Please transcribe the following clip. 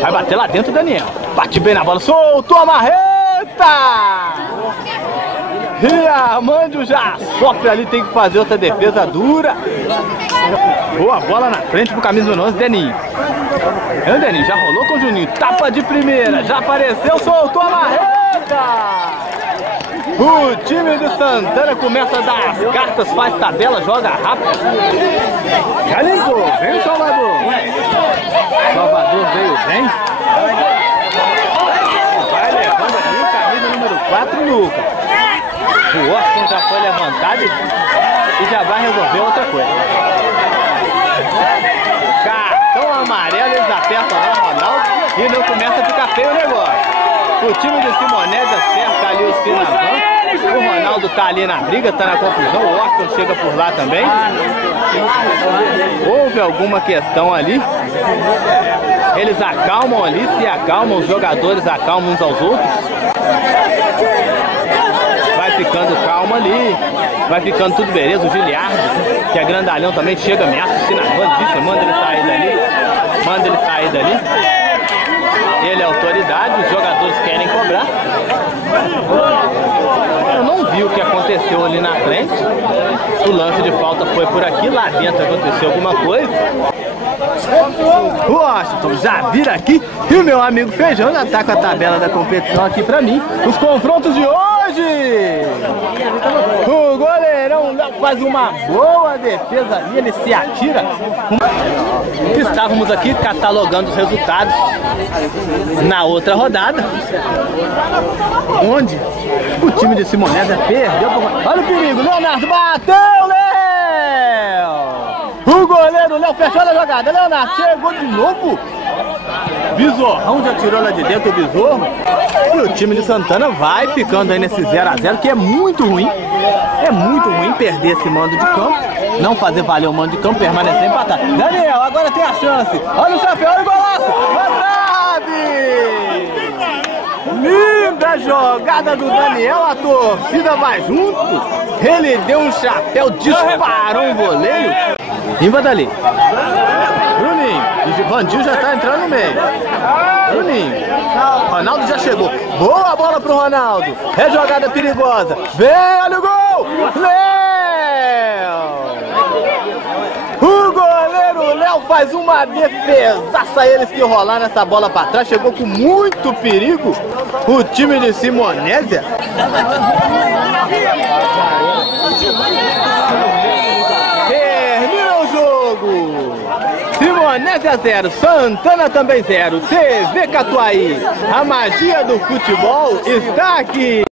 Vai bater lá dentro o Daniel. Bate bem na bola, soltou a marreta! E a Amândio já sofre ali, tem que fazer outra defesa dura. Boa bola na frente pro camisa 11, Deninho. O Deninho já rolou com o Juninho. Tapa de primeira, já apareceu, soltou a marreta. O time de Santana começa a dar as cartas, faz tabela, joga rápido. Já limpou, vem o Salvador. Salvador veio bem. Vai levando ali o camisa número 4, Lucas. O Washington já foi levantado e já vai resolver outra coisa. Cartão amarelo, eles apertam lá o Ronaldo e não começa a ficar feio o negócio. O time de Simonese acerta ali o Sinavan. O Ronaldo tá ali na briga, tá na confusão. O Washington chega por lá também. Houve alguma questão ali. Eles acalmam ali, se acalmam, os jogadores acalmam uns aos outros. Vai ficando calmo ali, vai ficando tudo beleza. O Giliardo, que é grandalhão também, chega, ameaça o Sinavan, manda ele sair dali, manda ele sair dali. Ele é autoridade, os jogadores querem cobrar. Eu não vi o que aconteceu ali na frente. O lance de falta foi por aqui, lá dentro aconteceu alguma coisa. O Washington já vira aqui e o meu amigo Feijão já tá com a tabela da competição aqui pra mim. Os confrontos de hoje. O goleirão faz uma boa defesa ali, ele se atira. Estávamos aqui catalogando os resultados na outra rodada, onde o time de Simonese perdeu. Olha o perigo, Leonardo bateu, Léo! O goleiro Léo fechou a jogada, Leonardo chegou de novo. Besorrão já tirou lá de dentro o Besorro. E o time de Santana vai ficando aí nesse 0 a 0, que é muito ruim. É muito ruim perder esse mando de campo, não fazer valer o mando de campo, permanecer empatado. Daniel, agora tem a chance. Olha o chapéu, olha o golaço. A trave! Linda jogada do Daniel, a torcida vai junto. Ele deu um chapéu, disparou um voleio. Rimba dali. Bruninho, e Vandinho já tá entrando no meio. Bruninho, Ronaldo já chegou. Boa bola pro Ronaldo. É jogada perigosa. Vem, olha o gol. Léo. O goleiro Léo faz uma defesaça. Eles que rolaram essa bola pra trás. Chegou com muito perigo. O time de Simonésia. Termina o jogo. Simonésia 0, Santana também 0. TV Catuaí, a magia do futebol está aqui.